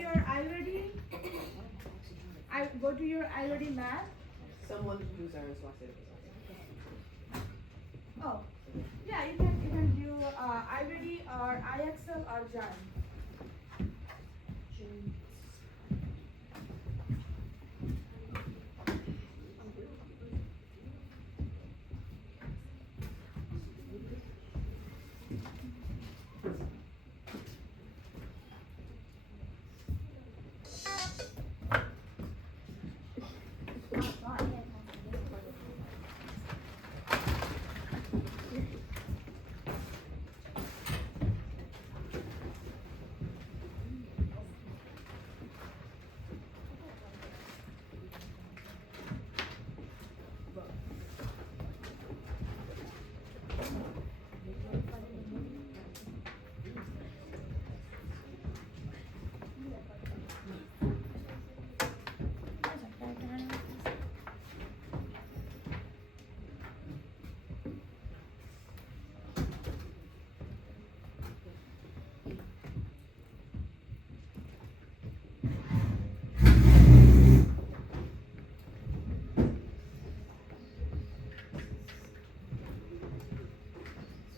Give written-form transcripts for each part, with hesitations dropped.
your iReady. I go to your iReady map. Someone users was it? Oh, yeah, you can do iReady or iExcel or Giant.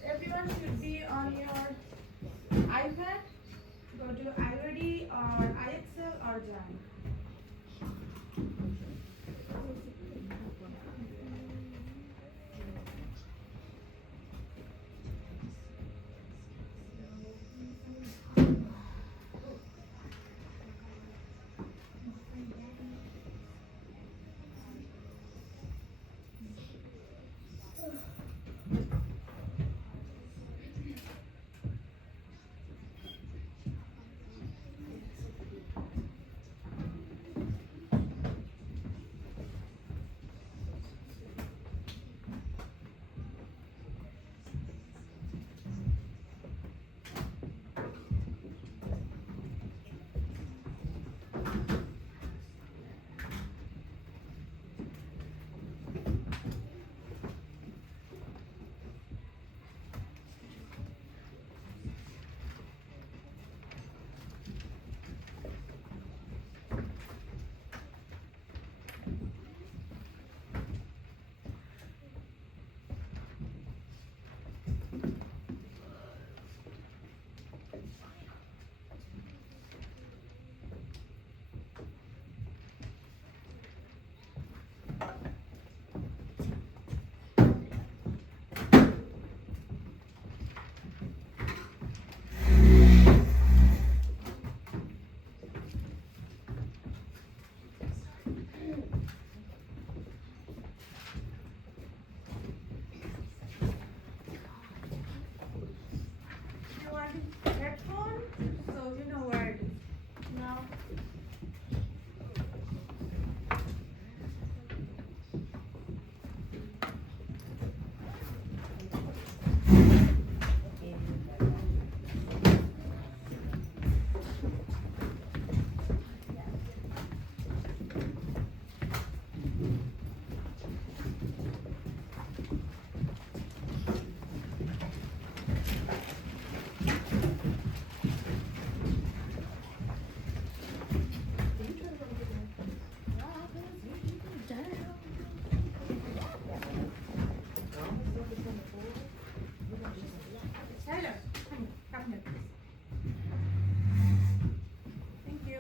Everyone should be on your iPad. Go to iReady or iExcel or Giant. If you want headphone, so you know where it is. Now, Tyler, come here. Thank you.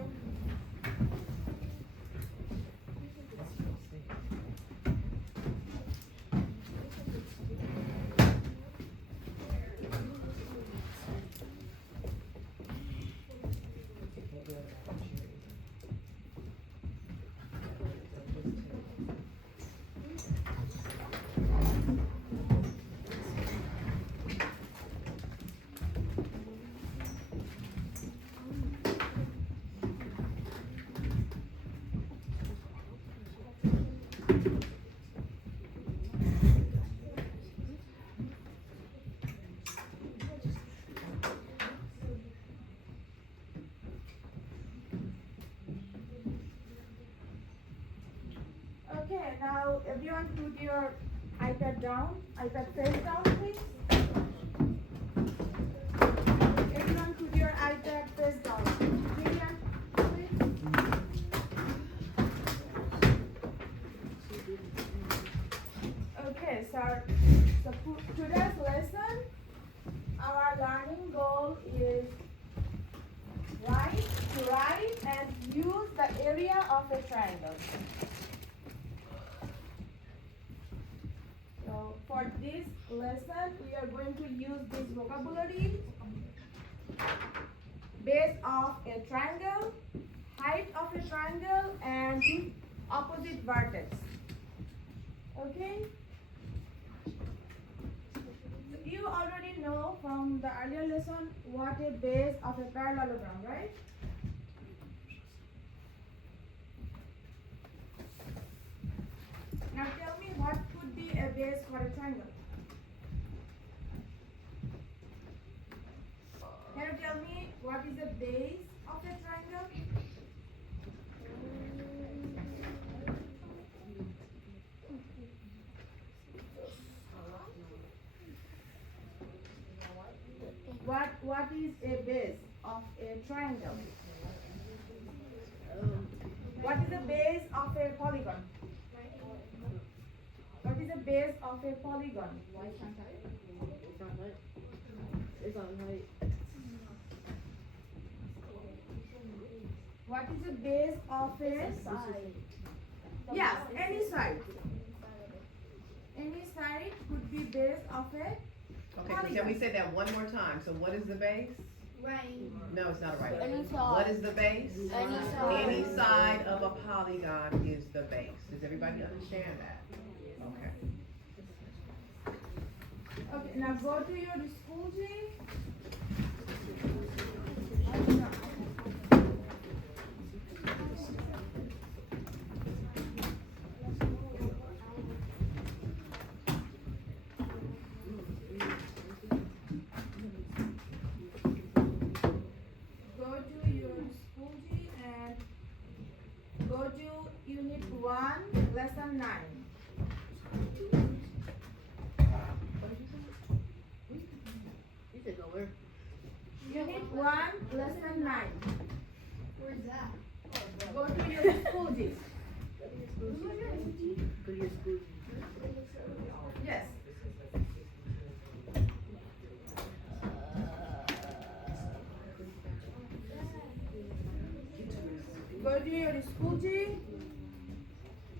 Okay, now everyone put your iPad down, iPad face down, please. Everyone put your iPad face down. Vivian, learning goal is to write and use the area of a triangle. So for this lesson, we are going to use this vocabulary: base of a triangle, height of a triangle, and opposite vertex. Okay? You already know from the earlier lesson what a base of a parallelogram, right? Now tell me what could be a base for a triangle. Can you tell me what is the base of a triangle? What is a base of a triangle? What is the base of a polygon? What is the base of a polygon? It's on height. What is the base of a Side. yes, any side. Any side could be base of a Okay, so can we say that one more time? So what is the base? Right. No, it's not right. Any What side. is the base? Any side. Any side of a polygon is the base. Does everybody understand that? Okay. Okay, now go to your school G. Go to your school G and go to unit 1, lesson 9. You said go where? Unit 1, lesson 9. Where's that? Go to your school G. Go to your school. Yes. Go to your school G.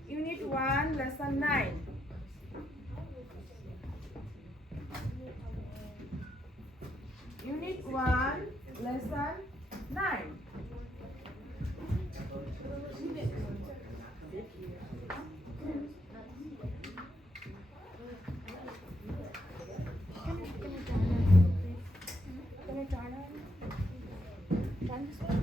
Unit 1, lesson 9. Unit 1, lesson 9. Can I turn on? Turn this way?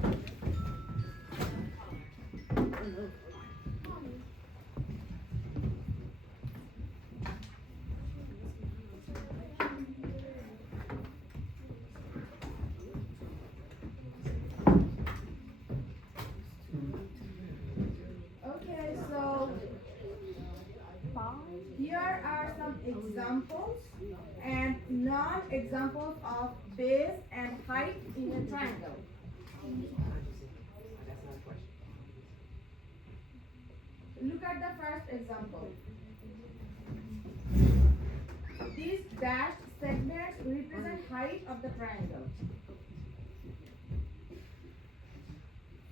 Okay, so here are some examples and non-examples of base and height in a triangle. Look at the first example. These dashed segments represent height of the triangle.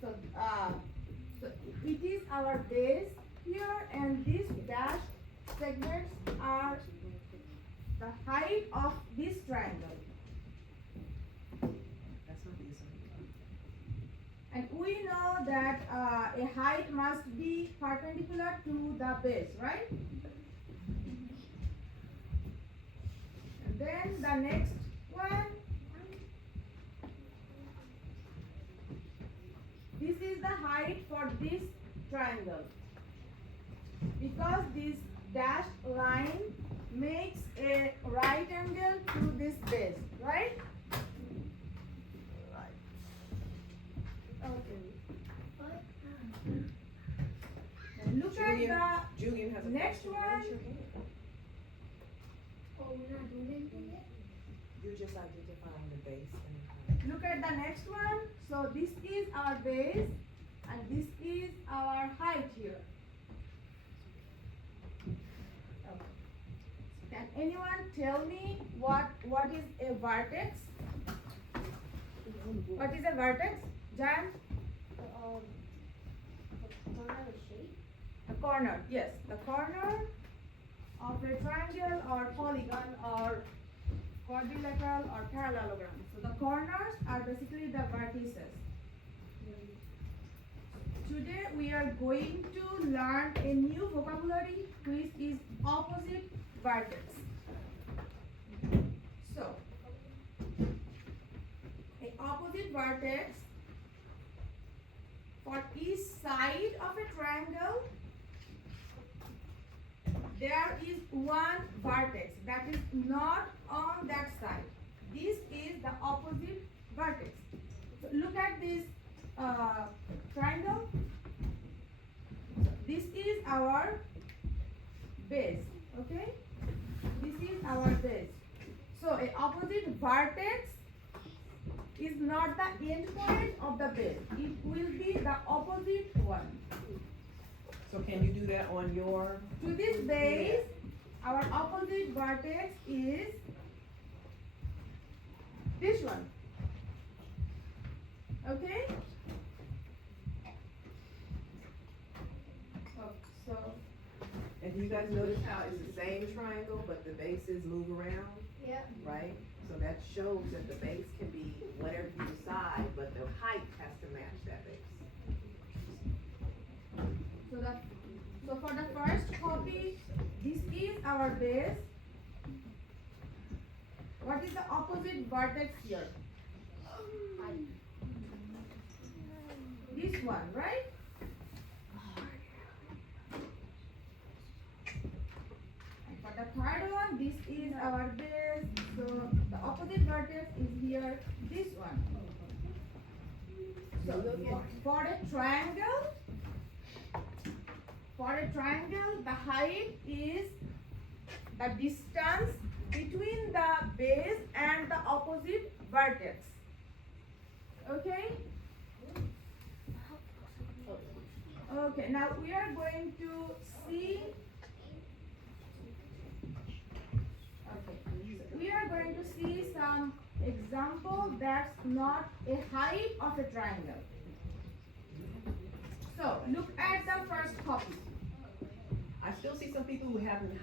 So, so it is our base here, and these dashed segments are the height of this triangle. That's not the assignment. And we know that a height must be perpendicular to the base, right? And then the next one. This is the height for this triangle. Because this dashed line makes a right angle to this base, right? Okay. And look at Julian has the a next question. one. Raise your hand. Oh, we're not doing anything yet? You're just identifying the base and the height. Look at the next one. So this is our base and this is our height here. Okay. Can anyone tell me what is a vertex? What is a vertex? Jan? The corner of shape. The corner. Yes, the corner of a triangle or polygon or quadrilateral or parallelogram. So the corners are basically the vertices. Today we are going to learn a new vocabulary which is opposite vertex. So, a opposite vertex for each side of a triangle there is one vertex that is not on that side. This is the opposite vertex. So look at this triangle. This is our base. Okay, this is our base. So a opposite vertex is not the end point of the base. It will be the opposite one. So can you do that on your? To this base, our opposite vertex is this one. Okay? So, And do you guys notice how it's the same triangle, but the bases move around, Yeah. right? So that shows that the base can be whatever you decide, but the height has to match that base. so for the first copy, this is our base. What is the opposite vertex here? This one, right? And for the third one, this is our base. So the opposite vertex is here, this one. So for a triangle, the height is the distance between the base and the opposite vertex. Okay? Okay, now we are going to see. Okay, we are going to see some example that's not a height of a triangle. So look at the first copy. I still see some people who haven't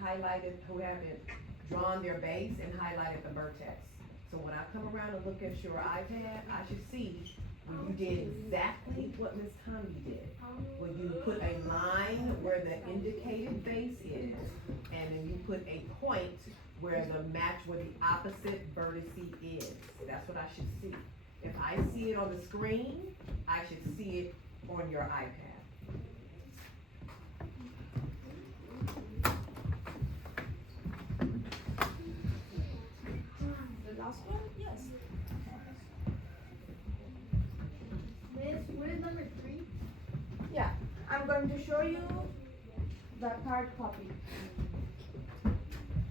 drawn their base and highlighted the vertex. So when I come around and look at your iPad, I should see when you did exactly what Miss Tommy did. When you put a line where the indicated base is, and then you put a point where the opposite vertex is. That's what I should see. If I see it on the screen, I should see it on your iPad. The last one? Yes. What is number 3? Yeah, I'm going to show you the third copy.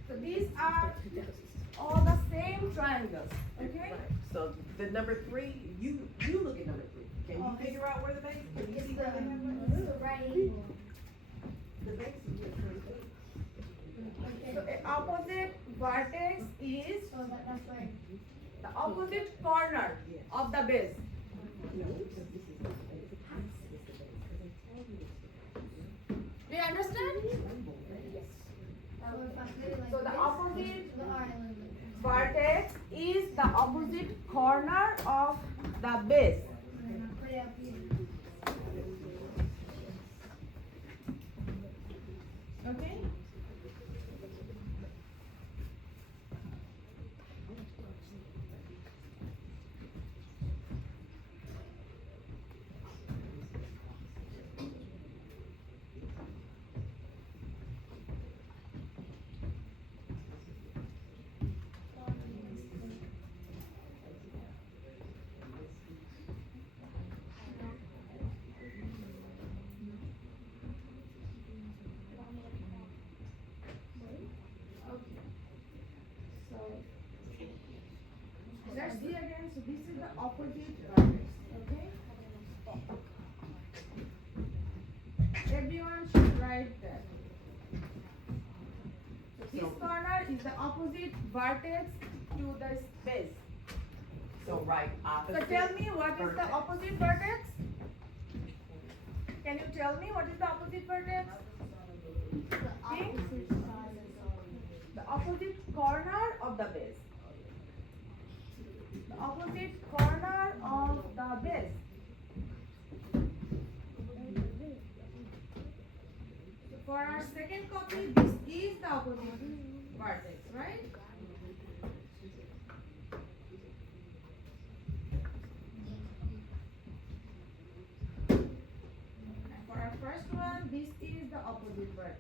So these are all the same triangles, okay? Right. So the number 3, you look at number 3. Can you figure out where the base? Can you It's see the, where the it's the right angle. The base is here. So a opposite vertex is So that's right. the opposite corner of the base. Do you understand? So if I put it like So the this, opposite the island. vertex is the opposite corner of the base. And then I put it up here. Okay? So let's see again. So this is the opposite vertex. Okay? Everyone should write that. So this corner is the opposite vertex to the base. So write So opposite. tell me what is the vertex. opposite vertex? Can you tell me what is the opposite vertex? The opposite corner of the base. The opposite corner of the base. So for our second copy, this is the opposite vertex, right? And for our first one, this is the opposite vertex.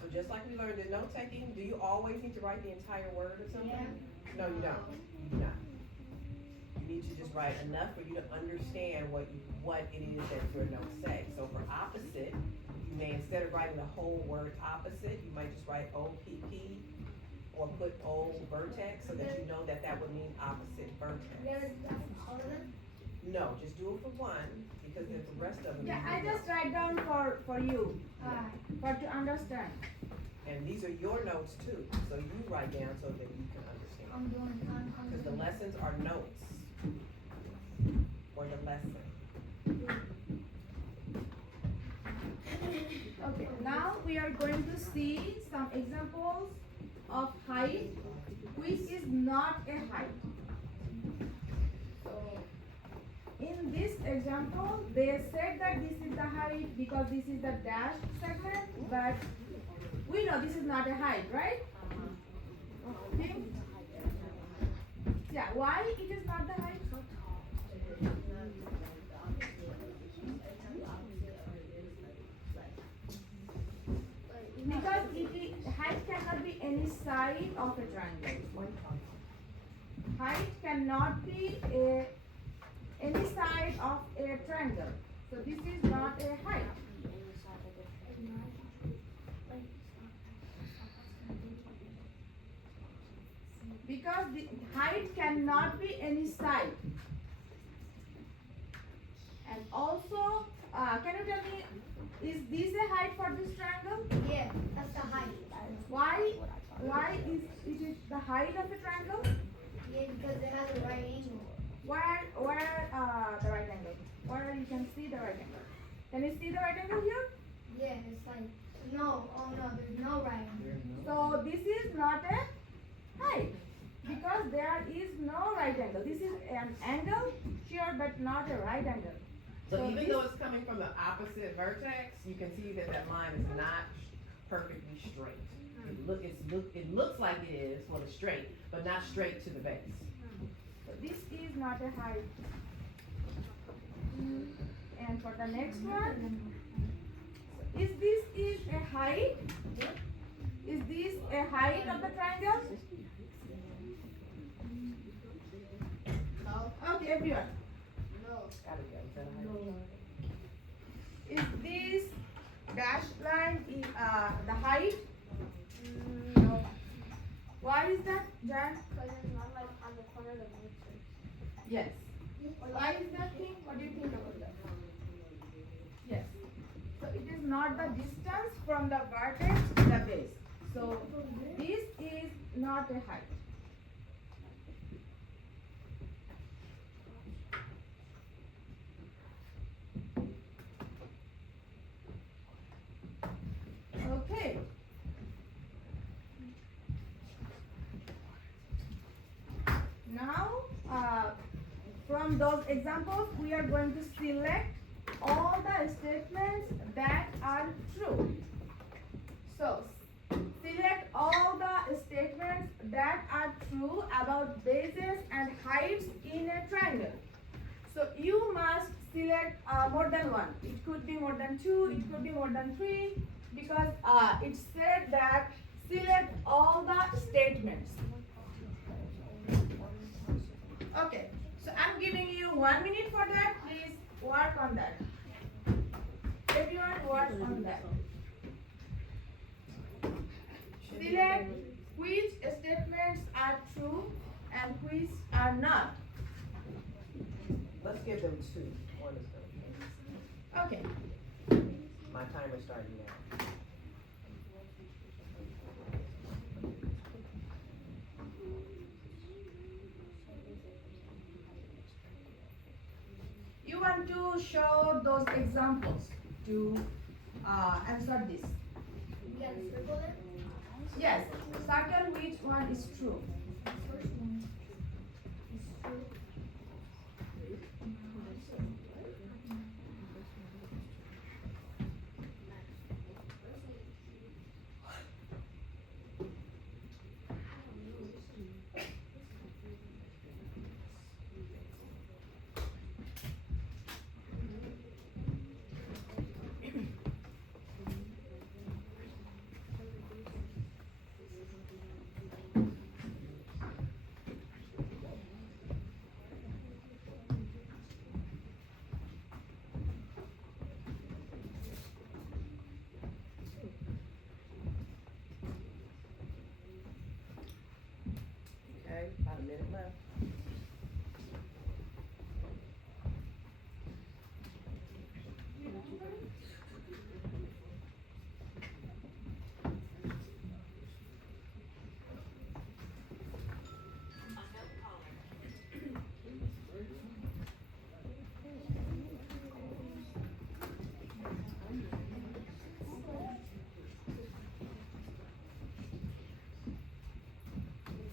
So just like we learned in note taking, do you always need to write the entire word or something? Yeah. No, you don't. You do not. You need to just write enough for you to understand what it is that your notes say. So for opposite, you may, instead of writing the whole word opposite, you might just write OPP or put O vertex so that you know that that would mean opposite vertex. All of them? No, just do it for one because there's the rest of them. Yeah, you I know. just write down for you, for to understand. And these are your notes too, so you write down so that you can understand. I'm doing Because the lessons are notes for the lesson. Okay, now we are going to see some examples of height, which is not a height. So, in this example, they said that this is the height because this is the dashed segment, but we know this is not a height, right? Okay. Yeah, why it is not the height? Because height cannot be any side of a triangle. Height cannot be any side of a triangle. So this is not a height. Because the height cannot be any side. And also, can you tell me, is this a height for this triangle? Yeah, that's the height. Why is it the height of a triangle? Yeah, because it has a right angle. Where the right angle? Where you can see the right angle? Can you see the right angle here? Yeah, it's like, no, oh no, there's no right angle. So this is not a height because there is no right angle. This is an angle, sure, but not a right angle. So So even this- though it's coming from the opposite vertex, you can see that that line is not perfectly straight. It looks like it is for the straight, but not straight to the base. So this is not a height. And for the next one, is this a height? Is this a height of the triangle? No. Okay, everyone. No. Gotta go. Is that a height? Is this dashed line the height? No. Why is that, Jan? Because it's not like on the corner of the matrix. Yes. Why is that thing? What do you think about that? Yes. So it is not the distance from the vertex to the base. So this is not a height. Okay. Now, from those examples, we are going to select all the statements that are true. So, select all the statements that are true about bases and heights in a triangle. So, you must select more than one. It could be more than two, it could be more than three, because it said that select all the statements. Okay, so I'm giving you 1 minute for that. Please work on that. Everyone work on that. Select which statements are true and which are not. Let's give them two. One is good. Okay. my timer's starting now. You want to show those examples to answer this. We gotta circle it. Yes, circle which one is true. First one is true. Okay, about a minute left.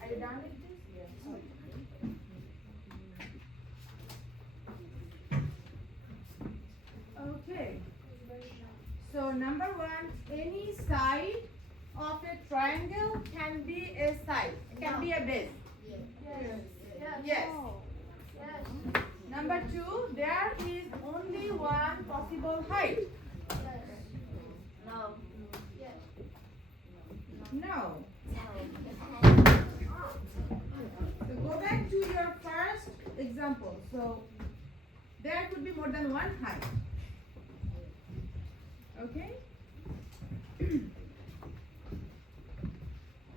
Are you done with this? Yes. Okay. So number one, any side of a triangle can be a side, can be a base. Yes. Yes. Yes. Number two, there is only one possible height. Yes. No. Yes. No. So go back to your first example. So there could be more than one height. Okay?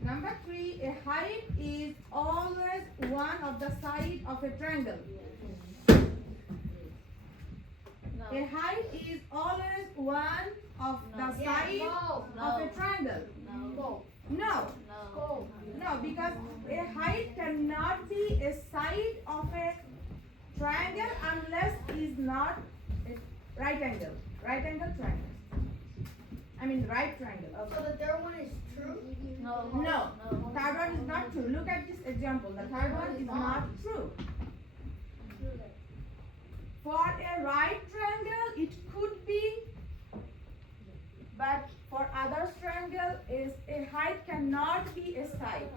Number three, a height is always one of the side of a triangle. A height is always one of the side of a triangle. Go. No. Go. No, because a height cannot be a side of a triangle unless it is not a right angle. Right angle triangle. I mean right triangle. So Okay. the third one is true? No. No, third one is not true. Look at this example. The third one is not true. For a right triangle, it could be, but for other triangle, is a height cannot be a side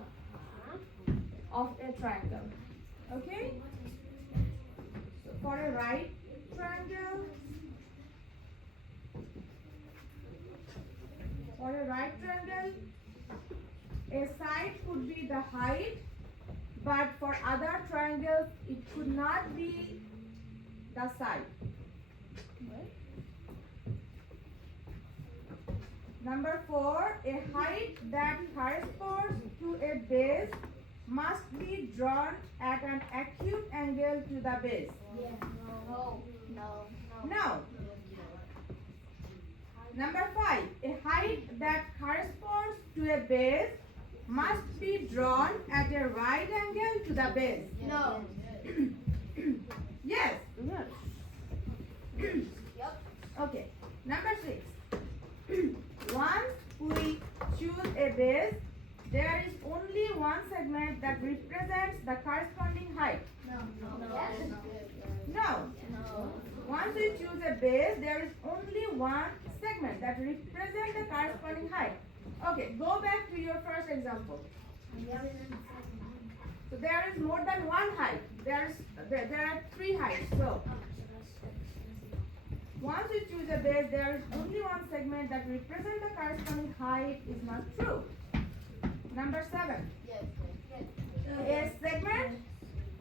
of a triangle. Okay? So for a right triangle, a side could be the height, but for other triangles, it could not be the side. Number four, a height that corresponds to a base must be drawn at an acute angle to the base. Yes. No. No. No. Number five, a height that corresponds to a base must be drawn at a right angle to the base. No. Yes. Yep. Okay. Number six. Once we choose a base, there is only one segment that represents the corresponding height. No. Yes. No. No. Once we choose a base, there is only one segment that represents the corresponding height. Okay, go back to your first example. So there is more than one height. There are three heights. So once we choose a base, there is only one segment that represents the corresponding height is not true. Number seven. Yes. A segment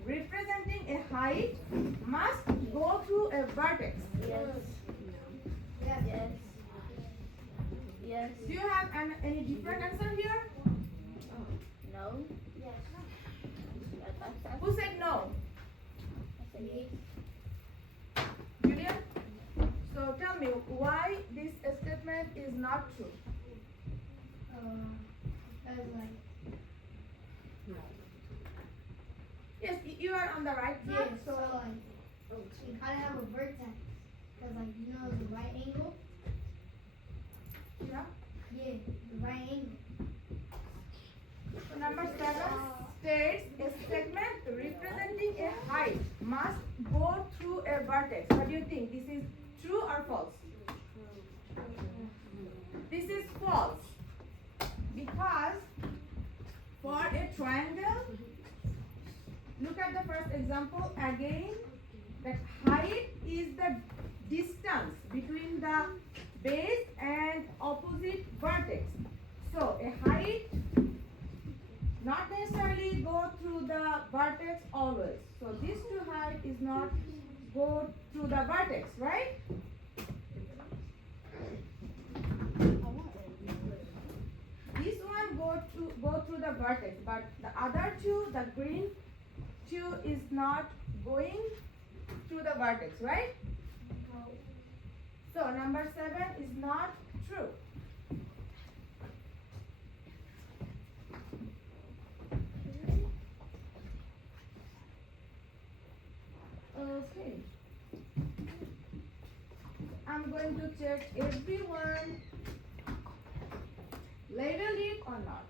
representing a height must go through a vertex. Yes. Yes. Yes. Do you have any different answer here? No. Yes. Who said no? Me. Julian? So tell me why this statement is not true? That's like, Yes, you are on the right yeah, track. so like, we gotta have a vertex. Cause like, you know, the right angle? Yeah. Yeah, the right angle. So number 7 states a segment representing a height must go through a vertex. What do you think? This is true or false? This is false. Because for a triangle, look at the first example again. That height is the distance between the base and opposite vertex. So a height not necessarily go through the vertex always. So this two height is not go through the vertex, right? This one go through the vertex, but the other two, the green two is not going through the vertex, right? So number 7 is not true. Okay. I'm going to check everyone label it or not.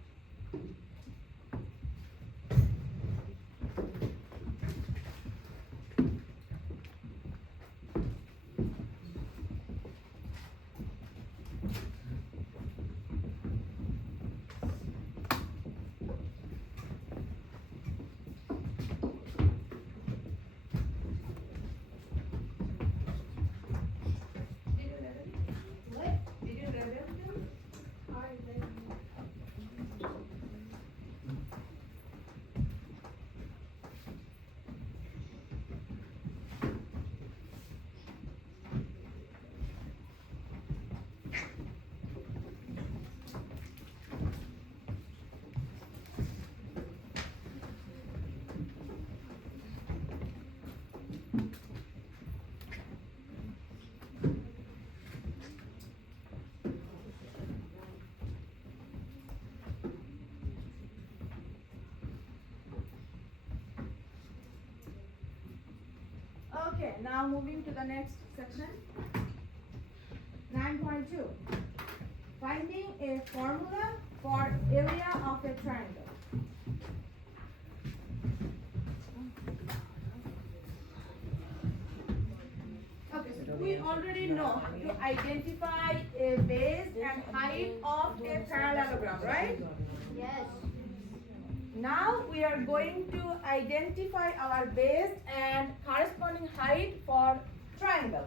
Did you label it? What? Did you label them? Alright, Okay, now moving to the next section. 9.2. Finding a formula for area of a triangle. Okay, so we already know how to identify a base and height of a parallelogram, right? yes. Now we are going to identify our base and corresponding height for triangle.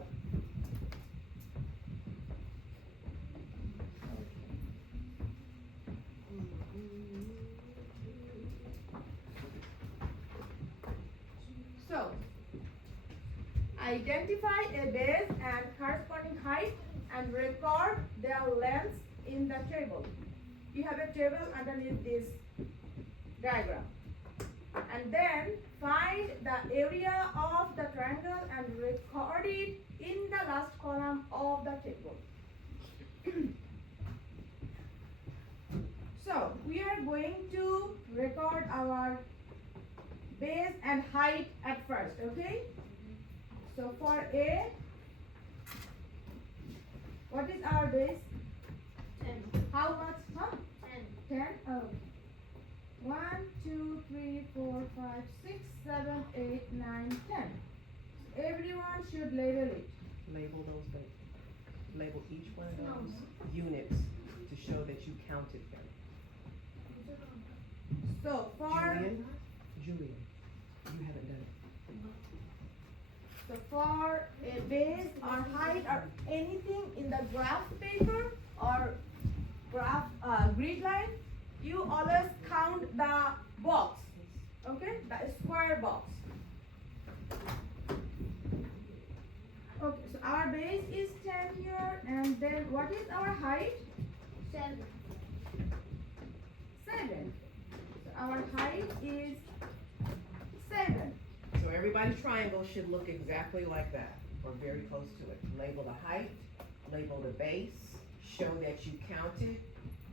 So, identify a base and corresponding height and record their lengths in the table. You have a table underneath this diagram. And then find the area of the triangle and record it in the last column of the table. So we are going to record our base and height at first, okay? So for A, what is our base? 10. How much? Huh? 10. 10? Oh. 1, 2, 3, 4, 5, 6, 7, 8, 9, 10. Everyone should label it. Label those, label each one of those units to show that you counted them. So for Julian, you haven't done it. so for a base or height or anything in the graph paper or graph grid line, you always count the box, okay, the square box. Okay, so our base is 10 here, and then what is our height? 7. 7. So our height is 7. So everybody's triangle should look exactly like that, or very close to it. Label the height, label the base, show that you counted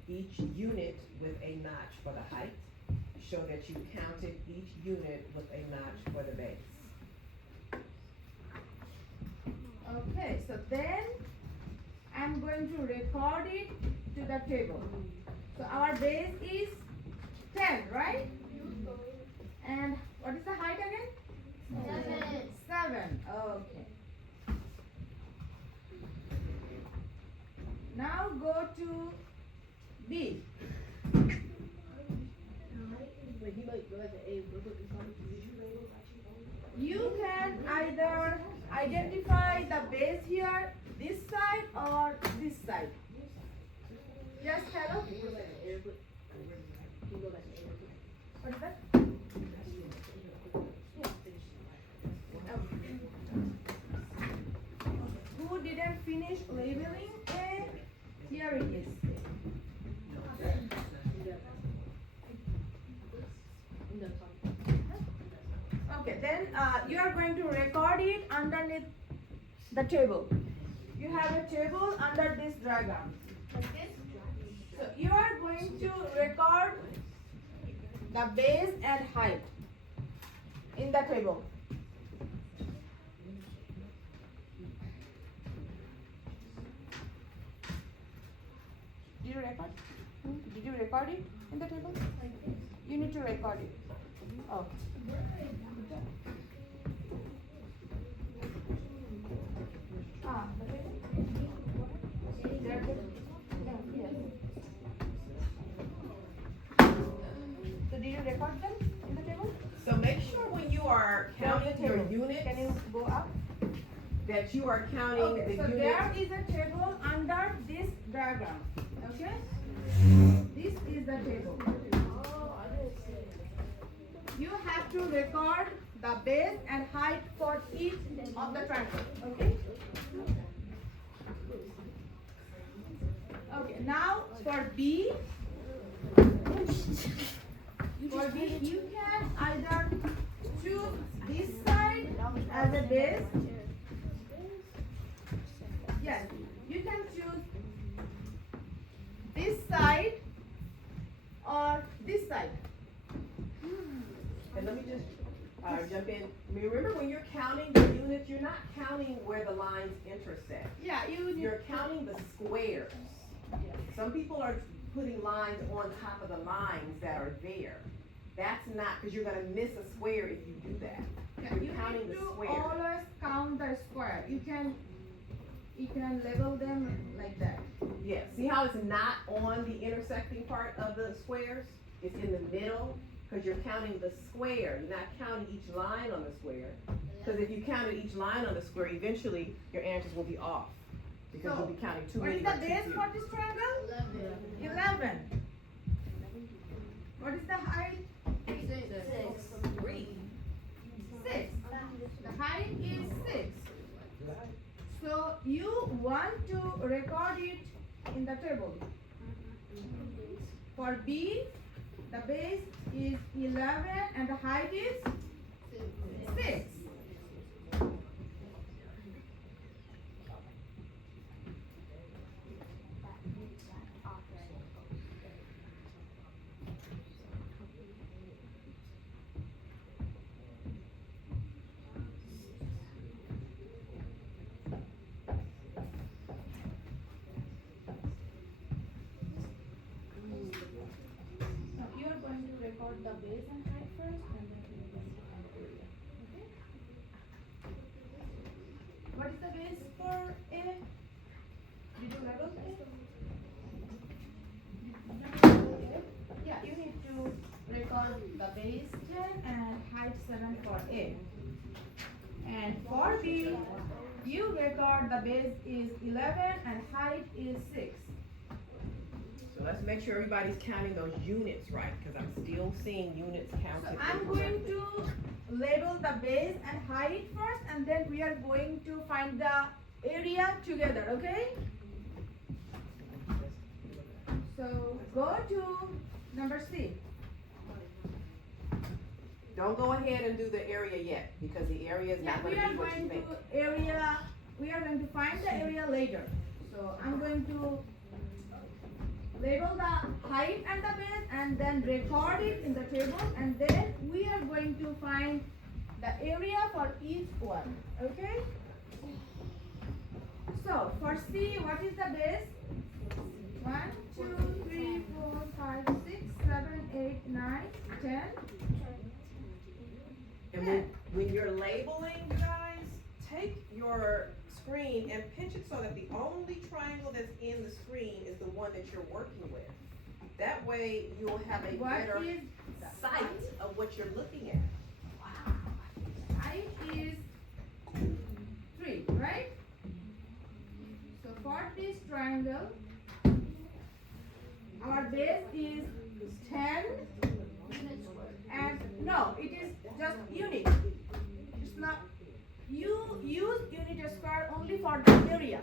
each unit with a notch for the height. Show that you counted each unit with a notch for the base. Okay, so then I'm going to record it to the table. So our base is 10, right? And what is the height again? 7. Okay. Now go to B. You can either identify the base here, this side or this side. Yes, hello? What is that? Who didn't finish labeling A? Here it is. Okay, then you are going to record it underneath the table. You have a table under this diagram. So you are going to record the base and height in the table. Did you record? Did you record it in the table? You need to record it. Oh. Ah, the table? There it is. Yes. So did you record them in the table? So make sure when you are counting your units Can you go up? that you are counting Okay, the so units. there is a table under this diagram. Okay? This is the table. You have to record the base and height for each of the triangle. Okay? Okay, now for B, you can either choose this side as a base. Yes, you can choose this side or this side. And let me just jump in. Remember, when you're counting the units, you're not counting where the lines intersect. Yeah, You're counting the squares. Some people are putting lines on top of the lines that are there. That's not, because you're gonna miss a square if you do that. you You're counting need the to square. always count the square. You can label them like that. Yeah, see how it's not on the intersecting part of the squares? It's in the middle, because you're counting the square. You're not counting each line on the square. Because if you counted each line on the square, eventually your answers will be off. Because So, you'll be counting too What many is or the too base few. for this triangle? 11. What is the height? 3. 6. The height is 6. So you want to record it in the table. For B, the base is 11 and the height is 6. Now you are going to record the base and height first, and then you are going to count the area. Okay? What is the base for A? Did you label A? Yeah, you need to record the base 10 and height 7 for A. And for B, you record the base is 11 and height is 6. So let's make sure everybody's counting those units right, because I'm still seeing units So counted. I'm going to label the base and height first, and then we are going to find the area together, okay? So go to number C. Don't go ahead and do the area yet, because the area is Yeah, not we gonna are be what you going think. to we are going to find the area later. So I'm going to label the height and the base and then record it in the table, and then we are going to find the area for each one. Okay? So for C, what is the base? 1, 2, 3, 4, 5, 6, 7, 8, 9, 10. And when you're labeling, you guys, take your screen and pinch it so that the only triangle that's in the screen is the one that you're working with. That way you'll have a What better is sight of what you're looking at. height is 3, right? So for this triangle, our base is 10, and no, it is just unit. It's not, you use unit square only for the area,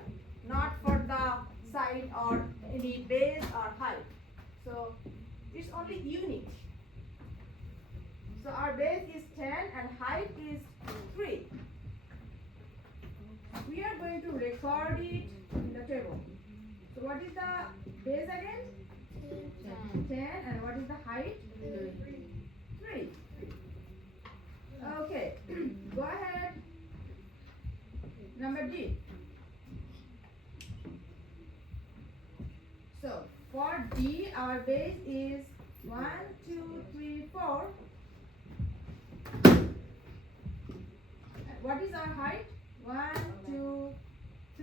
not for the side or any base or height. So it's only unit. So our base is 10 and height is 3. We are going to record it in the table. So what is the base again? 10. And what is the height? 3. Okay. Go ahead. Number D. So for D, our base is 1, 2, 3, 4. What is our height? 1, 2,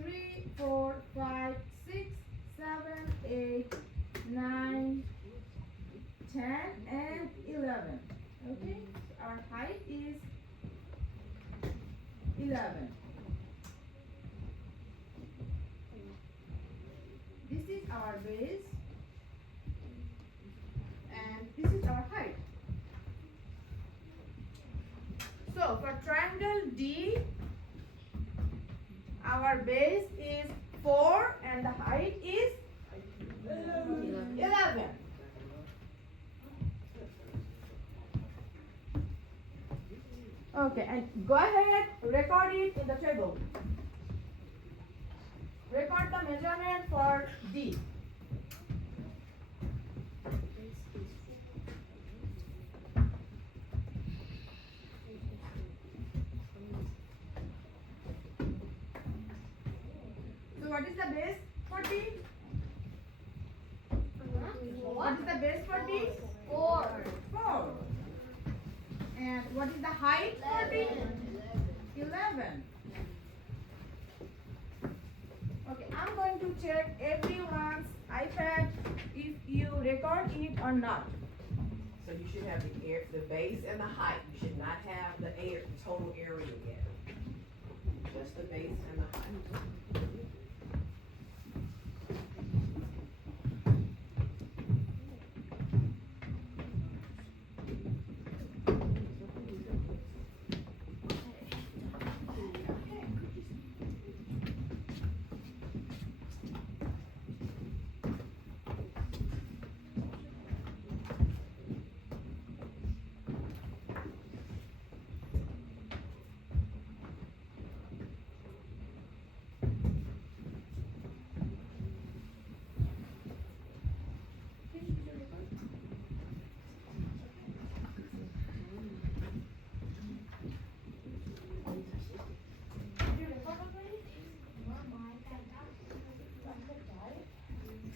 3, 4, 5, 6, 7, 8, 9, 10, and 11. Okay, so our height is 11. This is our base, and this is our height. So for triangle D, our base is 4 and the height is 11. Okay, and go ahead, record it in the table. Record the measurement for D. So what is the base for D? What is the base for D? 4. 4. And what is the height for D? 11. Okay, I'm going to check everyone's iPad if you record it or not. So you should have the base and the height. You should not have the total area yet. Just the base and the height.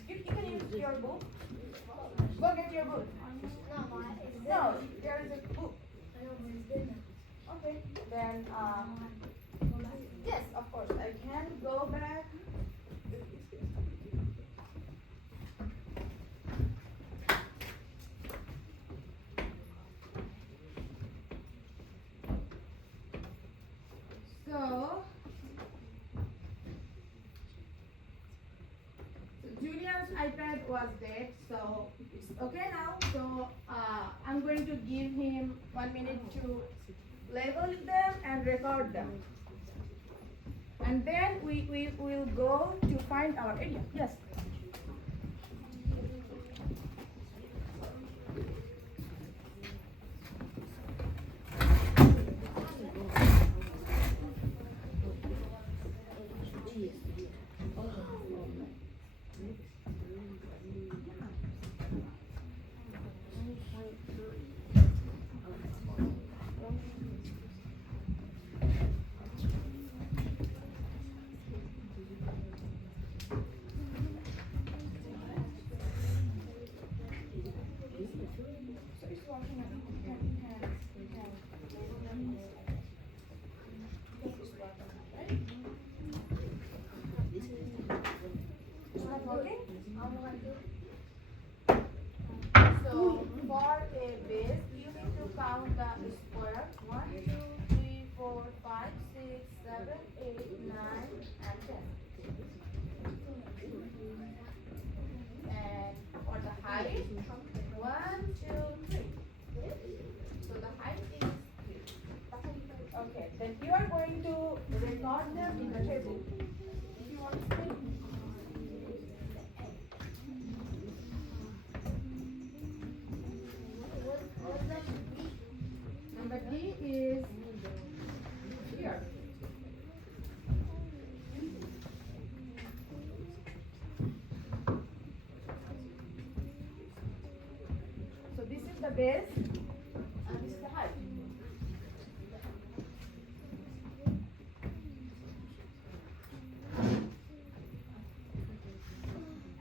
You can use your book. Go get your book. No, there is a book. Okay, then yes, of course, I can go back. So Julian's iPad was dead, so it's okay now. So I'm going to give him 1 minute to label them and record them. And then we will go to find our area. Yes. So it's working on It's not working? So for a base, you need to count the square. 1, 2, 3, 4, 5, 6, 7, 8, 9, and 10. And for the height, 1, 2, 3. So the height is 3. Okay, then you are going to record them in the table. If you want to speak. Number D is here. So this is the base and this is the height.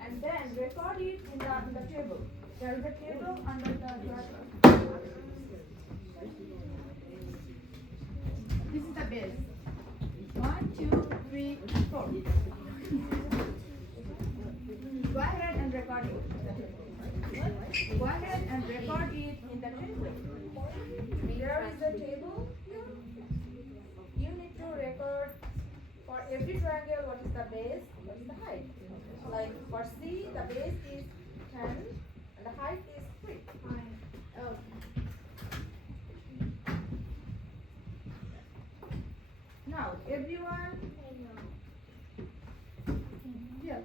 And then record it in the table. There is a table under the tracker. This is the base. 1, 2, 3, 4. Go ahead and record it. Go ahead and record it in the table. There is the table here. You need to record for every triangle what is the base, what is the height. Like for C, the base is 10 and the height is 3. Okay. Now, everyone, here,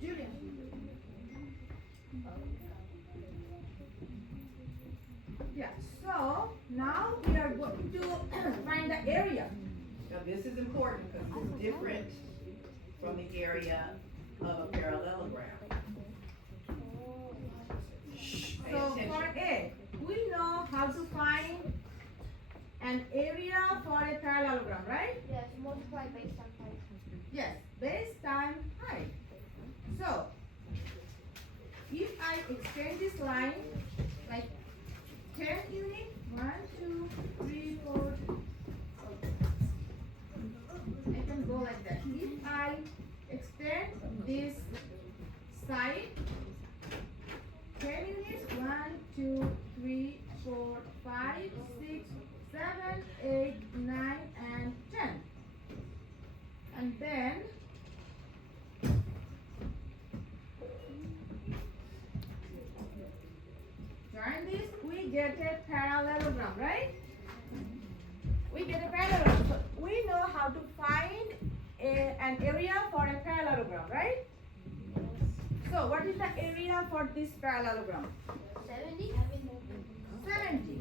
Julian. Yeah, so now we are going to find the area. Now this is important because it's different from the area of a parallelogram. Shh, pay So attention. for A, we know how to find an area for a parallelogram, right? Yes, multiply based on height. Yes, base times height. So, if I extend this line like 10 units, 1, 2, 3, 4, I can go like that. If I extend this side 10 units, 1, 2, 3, 4, 5, 6, 7, 8, 9, and 10. And then join this, we get a parallelogram, right? We get a parallelogram. So we know how to find an area for a parallelogram, right? So what is the area for this parallelogram? 70? 70.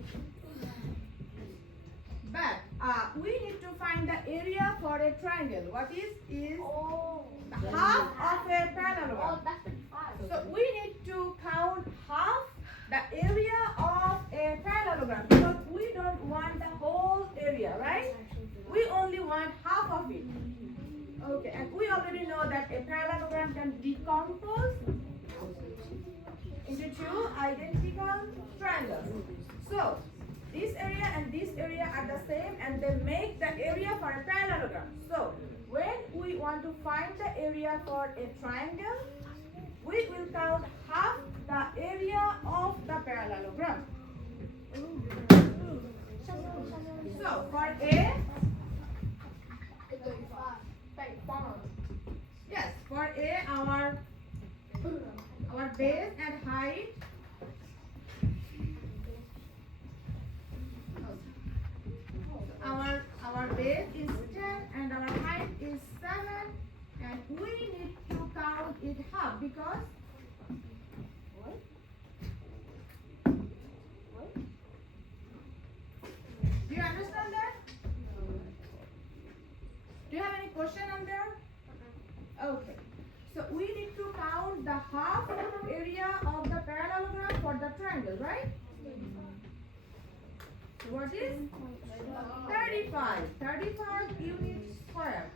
But we need to find the area for a triangle. What is Oh. half of a parallelogram? Oh, that's 55. So we need to count half the area of a parallelogram because we don't want the whole area, right? We only want half of it. Okay, and we already know that a parallelogram can decompose into two identical triangles. So this area and this area are the same and they make the area for a parallelogram. So when we want to find the area for a triangle, we will count half the area of the parallelogram. So for A, yes, for A our base and height. Our base is 10 and our height is 7 and we need to count it half because do you understand that? Do you have any question on there? Okay. So we need to count the half area of the parallelogram for the triangle, right? What is 35? 35 units square.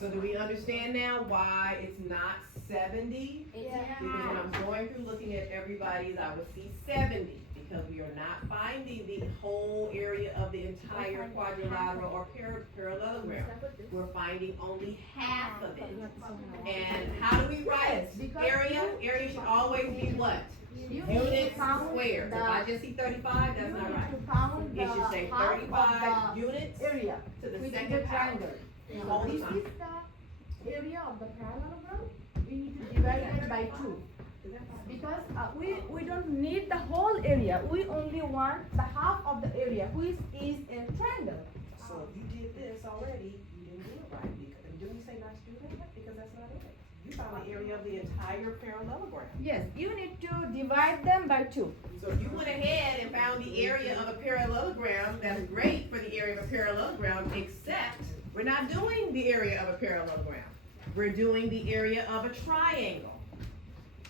So do we understand now why it's not 70? Yeah. Because when I'm going through looking at everybody's, I would see 70, because we are not finding the whole area of the entire quadrilateral or parallelogram. We're finding only half of it. And how do we write? Yes, because Area should always be what? You need to Units count squared. So if I just see 35, that's not right. to count the It should say half 35 of the units area, to the which is second the power. triangle. All the This time. is the area of the parallelogram. We need to divide it by 2. Because we don't need the whole area. We only want the half of the area, which is a triangle. So if you did this already, you didn't do it right. Do we say not to do that? Because that's not it. You found the area of the entire parallelogram. Yes, you need to divide them by 2. So if you went ahead and found the area of a parallelogram, that's great for the area of a parallelogram, except we're not doing the area of a parallelogram. We're doing the area of a triangle.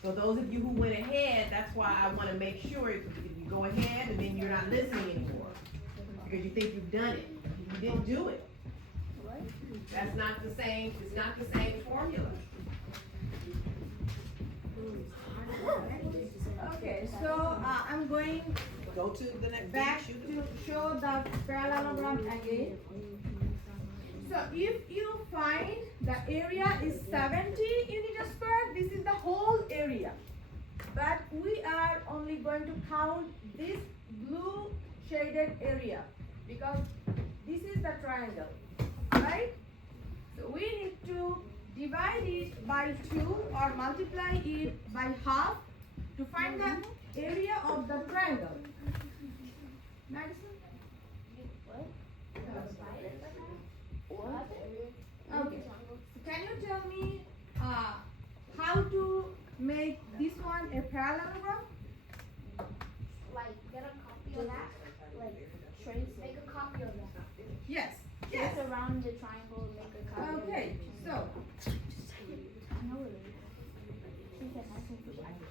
So those of you who went ahead, that's why I want to make sure if you go ahead and then you're not listening anymore. Because you think you've done it. You didn't do it. That's not the same, it's not the same formula. Okay, so I'm going Go to the next back page. to show the parallelogram again. So if you find the area is 70 unit square, this is the whole area. But we are only going to count this blue shaded area because this is the triangle, right? So we need to divide it by 2 or multiply it by half to find the area of the triangle. Madison? Okay. Can you tell me how to make this one a parallelogram? Like, get a copy of that. Like, trace. Make a copy of that. Yes. Yes. Trace around the triangle. Make a copy. Of Okay. So I know it.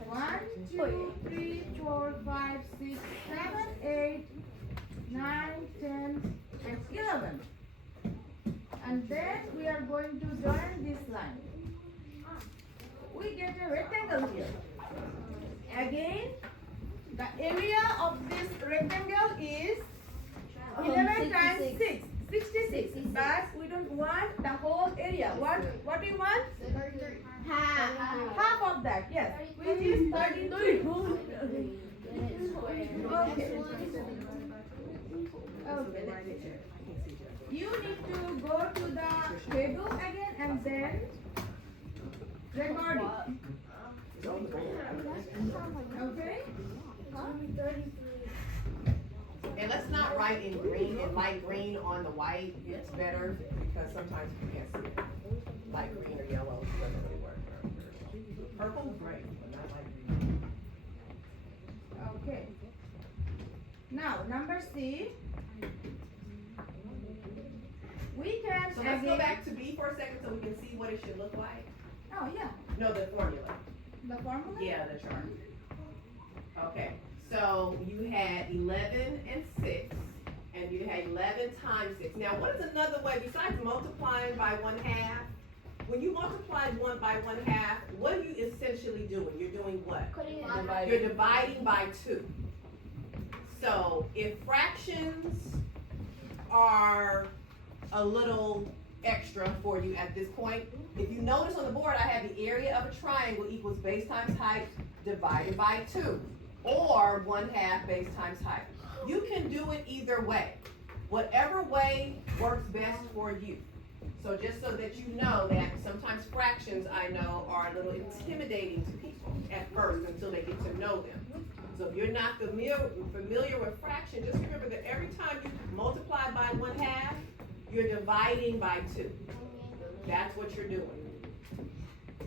1, 2, 3, 4, 5, 6, 7, 8, 9, 10, and 11. And then we are going to join this line. We get a rectangle here. Again, the area of this rectangle is 11 times 6, 66. But we don't want the whole area. What we want? Half of that, yes, which is 33. Okay. Okay. You need to go to the table again and then record it. Okay? And let's not write in green and light green on the white. It's better because sometimes you can't see it. Light green or yellow doesn't really work. Purple, great, but not light green. Okay. Now, number C. We can So let's go again. back to B for a second so we can see what it should look like. Oh, yeah. No, the formula. The formula? Yeah, the chart. Okay, so you had 11 and 6, and you had 11 times 6. Now, what is another way, besides multiplying by 1/2? When you multiply 1 by 1/2, what are you essentially doing? You're doing what? You're dividing by 2. So, if fractions are a little extra for you at this point, if you notice on the board, I have the area of a triangle equals base times height divided by 2, or 1/2 base times height. You can do it either way. Whatever way works best for you. So just so that you know that sometimes fractions, I know, are a little intimidating to people at first until they get to know them. So if you're not familiar with fraction, just remember that every time you multiply by 1/2, you're dividing by 2. That's what you're doing.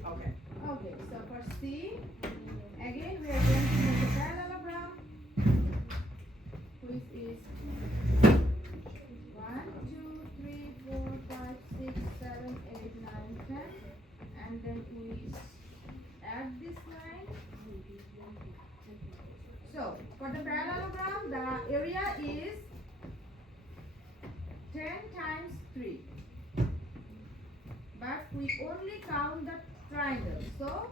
Okay. Okay, so for C, again we are going to make a parallelogram, which is 1, 2, 3, 4, 5, 6, 7, 8, 9, 10, and then we add this line. So for the parallelogram, the area is 10 times 3. But we only count the triangle. So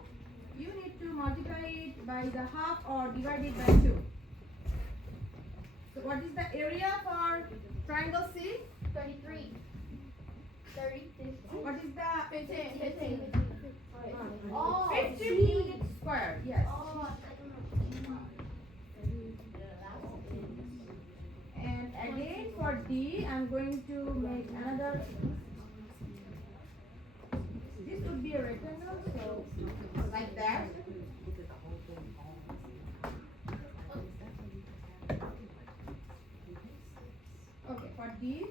you need to multiply it by the half or divide it by 2. So what is the area for triangle C? 33. 30. What is the 15. Oh, 50 C. units square? Yes. Oh, And again for D, I'm going to make another. This would be a rectangle, so like that. Okay, for D.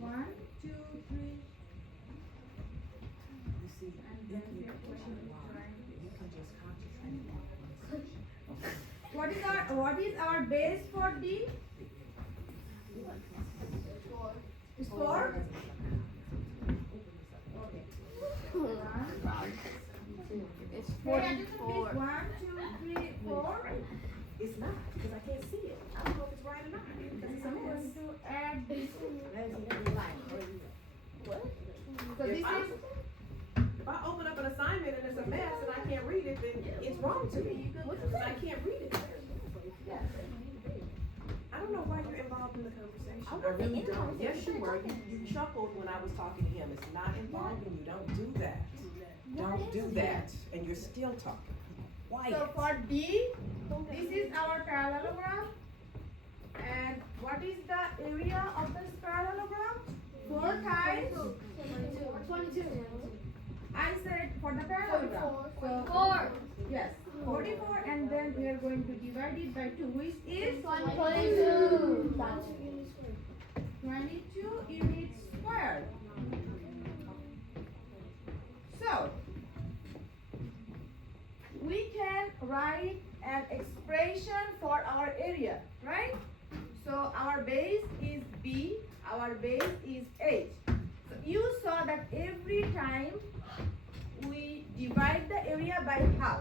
1, 2, 3. And then we are pushing what is our base for D? Is 4? Okay. It's Hey, 1, 2, 3, 4. It's not, because I can't see it. I don't know if it's right or not, because it's a I'm mess. going to add this. What? So this is If I open up an assignment and it's a mess and I can't read it, then it's wrong to me, because I can't read it. I don't know why you're involved in the conversation. I really don't. Yes, you were. You chuckled when I was talking to him. It's not involving you. Don't do that. Don't do that. And you're still talking. Quiet. so for D, this is our parallelogram. And what is the area of this parallelogram? 4 times. 22. I said for the parallelogram. So 4. yes, 44, and then we are going to divide it by 2, which is 22. 22 units squared. So we can write an expression for our area, right? So our base is B, our base is H. So you saw that every time we divide the area by half.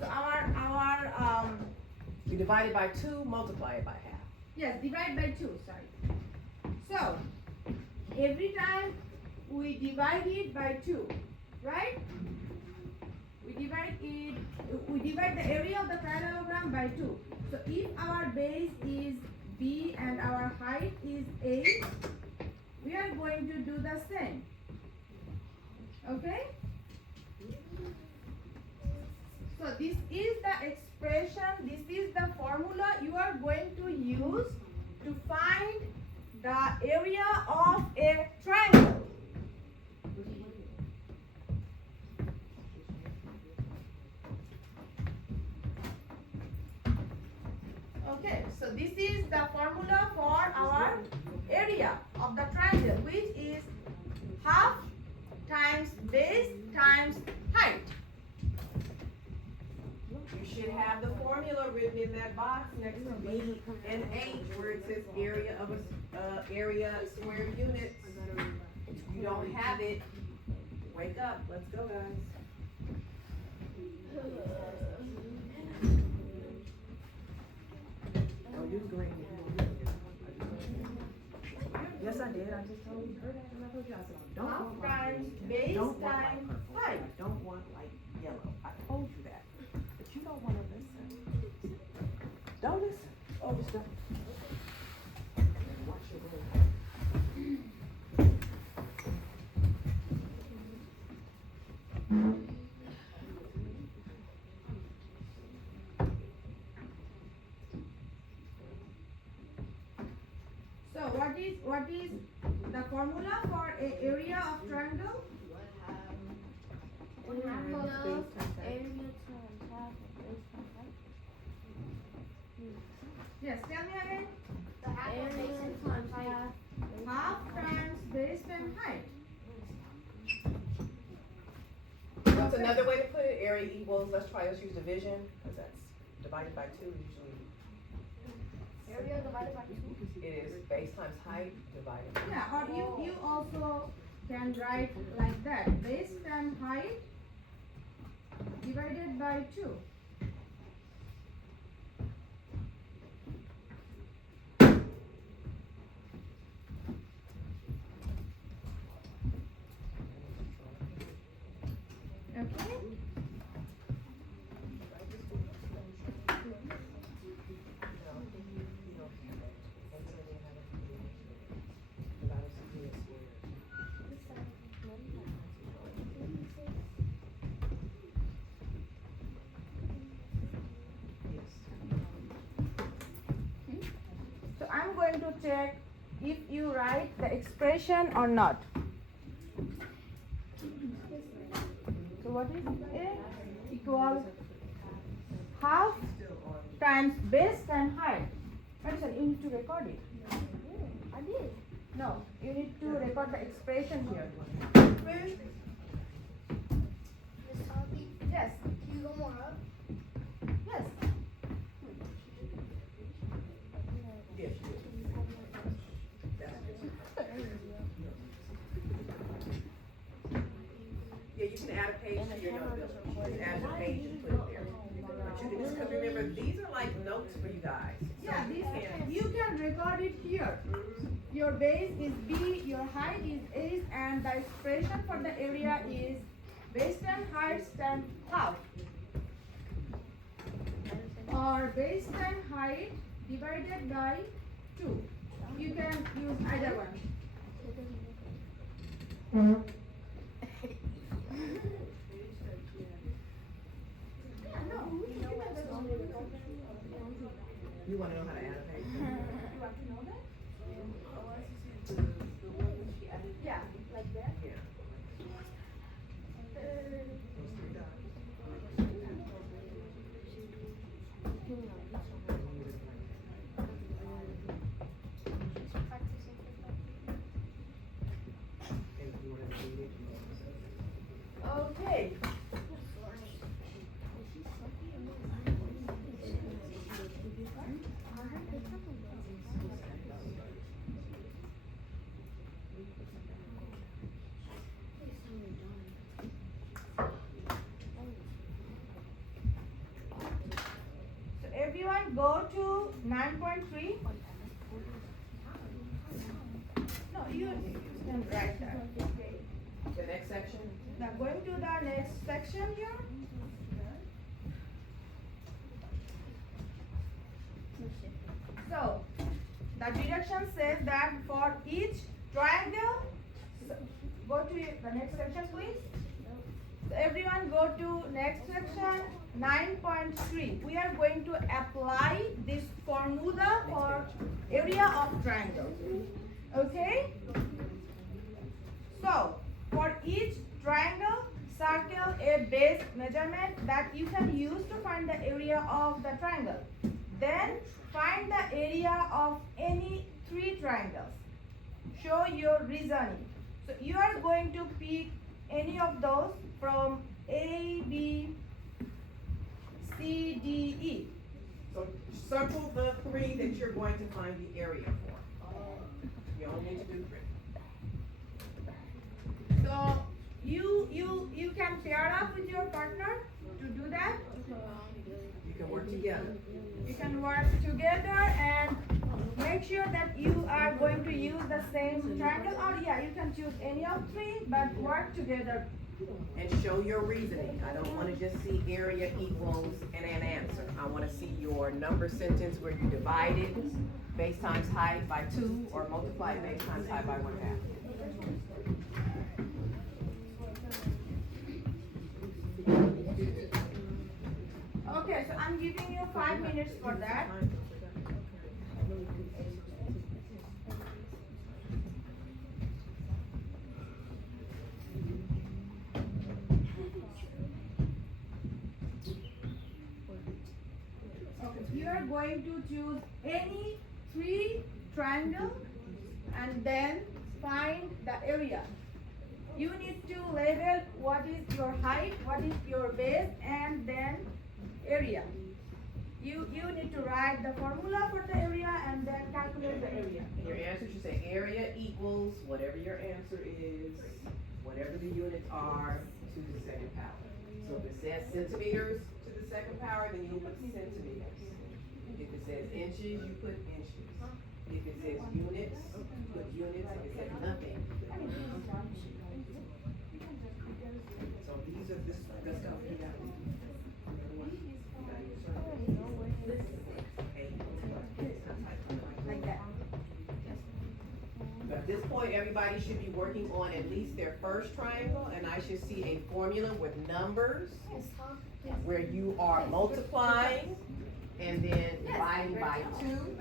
So You divide it by 2, multiply it by half. yes, divide by 2, sorry. So every time we divide it by 2, right? We divide the area of the parallelogram by 2. So if our base is B and our height is A, we are going to do the same. Okay? So this is the expression, this is the formula you are going to use to find the area of a triangle. Okay, so this is the formula for our area of the triangle, which is half times base times height. You should have the formula written in that box next to B and H where it says area of a area square units. You don't have it. Wake up. Let's go, guys. Don't use green. Yes, I did. I just told you. Heard that when I told you. I said, don't Half want times light base don't want light times purple. height. I don't want light yellow. I told you that. But you don't want to listen. Don't listen. Oh, just don't. Watch your word. So what is the formula for a area of triangle? Yes, tell me again. Half times base times height. What's another way to put it? Area equals, let's use division, because that's divided by 2 usually. Area divided by 2. It is base times height divided by Yeah, or you also can write like that. Base times height divided by 2. going to check if you write the expression or not. So what is A equal half times base times height. Madison, you need to record it. I did. No, you need to record the expression here. Miss Tommy, Yes, can you go more up? yes. Yes, yeah, you can add a page to your notebook. Just add a page and put it there. But you can just, because remember, these are like notes for you guys. Yeah, So this can. you can record it here. Your base is B, your height is A, and the expression for the area is base times height times half. Or base times height divided by 2. You can use either one. You want to know how to add a page? You want to know that? Yeah. Like that? Yeah. Okay. So everyone go to 9.3. No, you can write that. The next section? Now going to the next section here. So the direction says that for each triangle, so go to the next section please. So everyone go to next section 9.3. We are going to apply this formula for area of triangle. Okay? So for each triangle, circle a base measurement that you can use to find the area of the triangle. Then find the area of any 3 triangles. Show your reasoning. So you are going to pick any of those from A, B, C, D, E. So circle the 3 that you're going to find the area for. You only need to do 3. So you can pair up with your partner to do that. You can work together. You can work together and make sure that you are going to use the same triangle, or yeah, you can choose any of 3, but work together. And show your reasoning. I don't want to just see area equals and an answer. I want to see your number sentence where you divided base times height by 2 or multiplied base times height by 1/2. Okay, so I'm giving you 5 minutes for that. Okay, you are going to choose any 3 triangles and then find the area. You need to label what is your height, what is your base, and then area. You need to write the formula for the area and then calculate the area. Your answer should say area equals whatever your answer is, whatever the units are, to the second power. So if it says centimeters to the second power, then you put centimeters. If it says inches, you put inches. If it says units, put units. If it says nothing. So these are this, let's go. Like that. At this point, everybody should be working on at least their first triangle, and I should see a formula with numbers where you are multiplying and then dividing by 2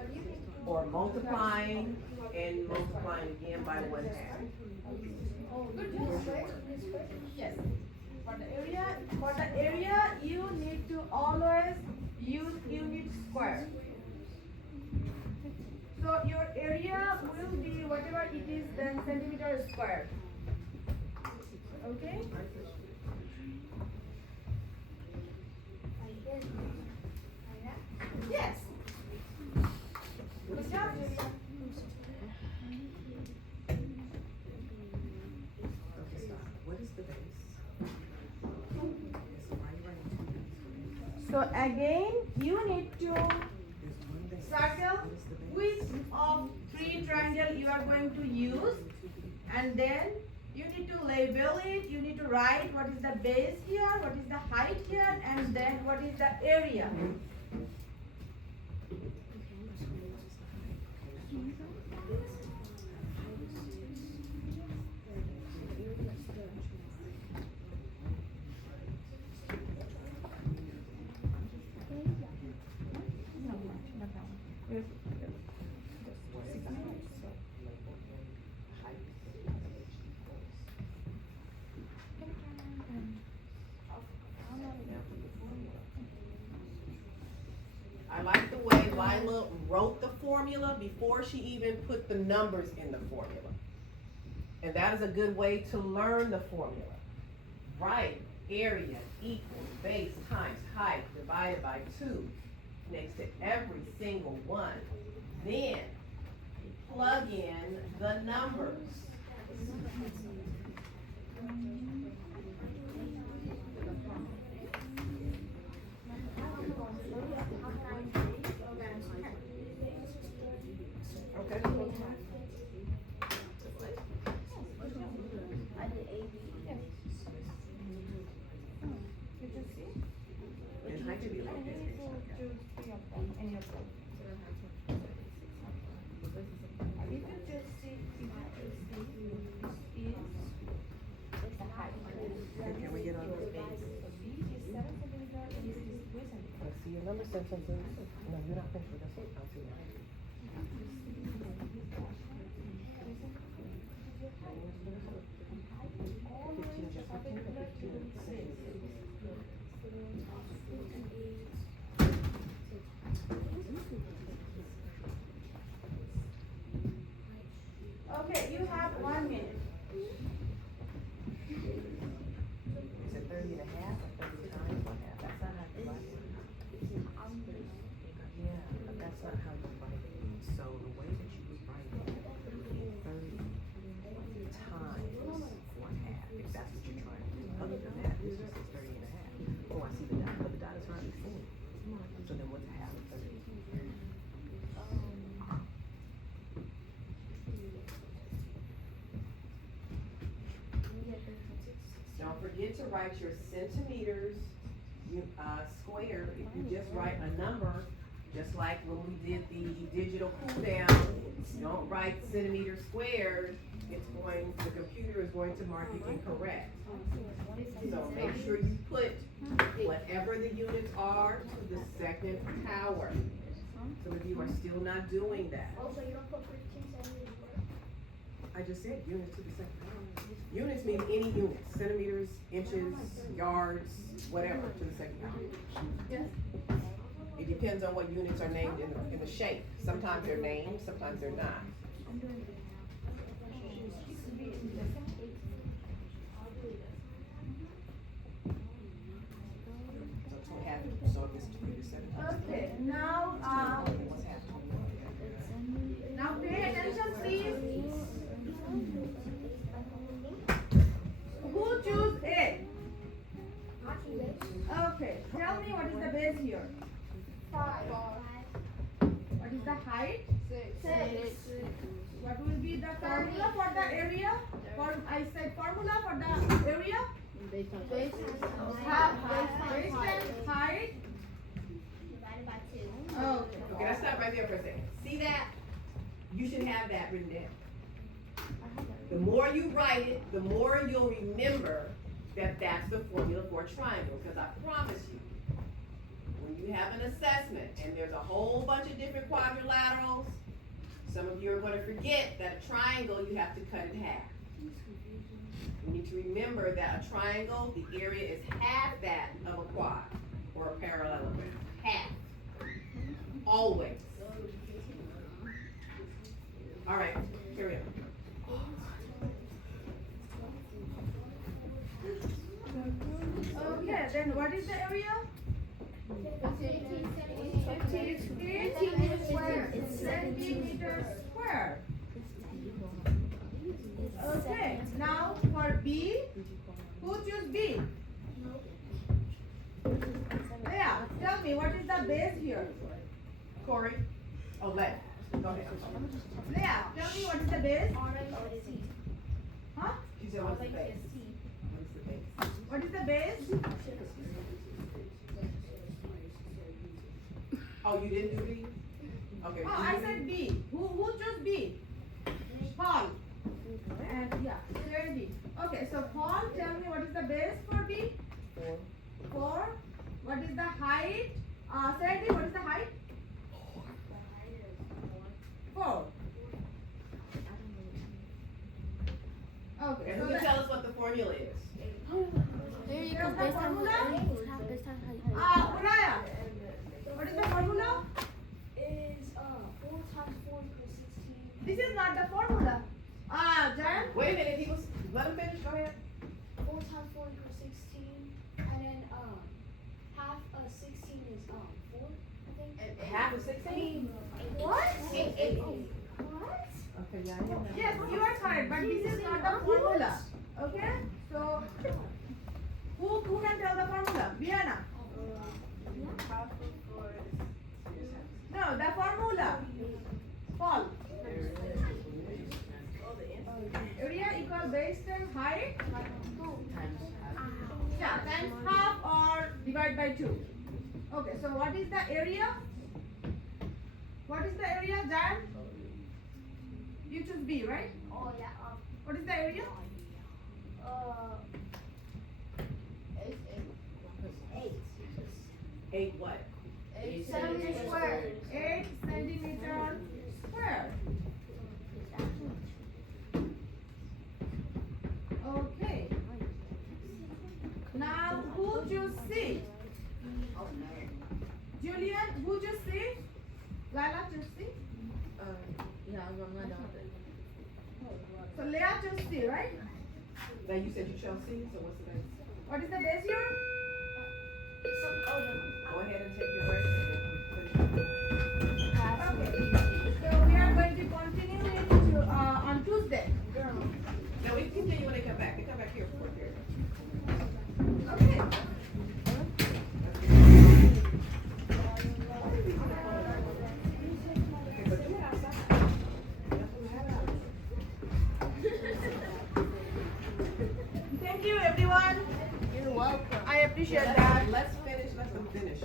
or multiplying and multiplying again by 1/2. Good job. Yes. For the area, you need to always use unit square. So your area will be whatever it is then centimeter square. Okay? Yes. Good job, Julia. What is the base? So again, you need to circle which of three triangle you are going to use, and then you need to label it. You need to write what is the base here, what is the height here, and then what is the area. I like the way Lila wrote the formula before she even put the numbers in the formula. And that is a good way to learn the formula. Write area equals base times height divided by 2 next to every single one. Then plug in the numbers. Okay. And height could be like this. Can we get on this base? Let's see your number sentences. No, you're not finished with this one. I'll see that. Okay, you have 1 minute. Is it 30 and a half or 30 times 1/2? That's not how you write it. Yeah, but that's not how you write it. So the way that you would write it would be 30 times 1/2, if that's what you're trying to do. Other than that, this just says 30 and a half. Oh, I see the dot, but the dot is hardly seen. So then what's half of 30? Don't forget to write your centimeters squared. If you just write a number, just like when we did the digital cool down, don't write centimeters squared. The computer is going to mark it incorrect. So make sure you put whatever the units are to the second power. Some of you are still not doing that. Also, you don't put 15 centimeters. I just said units to the second power. Units mean any units, centimeters, inches, yards, whatever, to the second power. Yes. It depends on what units are named in the shape. Sometimes they're named, sometimes they're not. So if it's 2 to 7. Okay, now What's happening? now pay attention, please. Who choose A? Okay, tell me what is the base here? 5. What is the height? 6. What will be the formula for the area? I said formula for the area? Half base times height. Divided by 2. Okay. Okay, let's stop right there for a second. See that? You should have that written down. The more you write it, the more you'll remember that that's the formula for a triangle. Because I promise you, when you have an assessment and there's a whole bunch of different quadrilaterals, Some of you are gonna forget that a triangle, you have to cut in half. You need to remember that a triangle, the area is half that of a quad or a parallelogram. Half. Always. All right, carry on. Okay, then what is the area? 15 centimeters square. Okay, now for B, who choose B? Yeah, tell me what is the base here? Corey? Oh, left. Go ahead. I'm sorry. Leah, tell me what is the base? Huh? She said, what's the base? What's the base? What is the base? Oh, you didn't do B? Okay. Oh, I said B. Who chose B? Paul. And yeah, clear B. Okay, so Paul, tell me what is the base for B? 4. What is the height? Sandy, what is the height? 4. Okay, And so who can tell us what the formula is? Here's the formula. Uraya, what is the formula? Is 4 times 4 equals 16. This is not the formula. Jan? Wait a minute, he was, let him finish, go ahead. 4 times 4 equals 16, and then half of 16 is 4, I think. Half of 16? What? 8. What? Okay, yeah, I know that. Yes, you are correct, but this is not the formula. Okay? So, who can tell the formula? Vienna. No, the formula. Paul. Area equal base times height. Yeah, times half or divide by 2. Okay, so what is the area? What is the area, Jan? You choose B, right? Oh, yeah. What is the area? Eight. 8 what? 8 centimeters square. 8 centimeters square. Okay. Now, who choose C? Julian, who choose C? Lala choose C? So Leah chose C, right? Now you said you chose C, so what's the base? What is the base here? Go ahead and take your break. and finish. Okay. So we are going to continue it to, on Tuesday. No, we can continue when they come back. They come back here for a period. Okay. Okay, but do it outside. Thank you, everyone. You're welcome. I appreciate that. Let's finish, let them finish.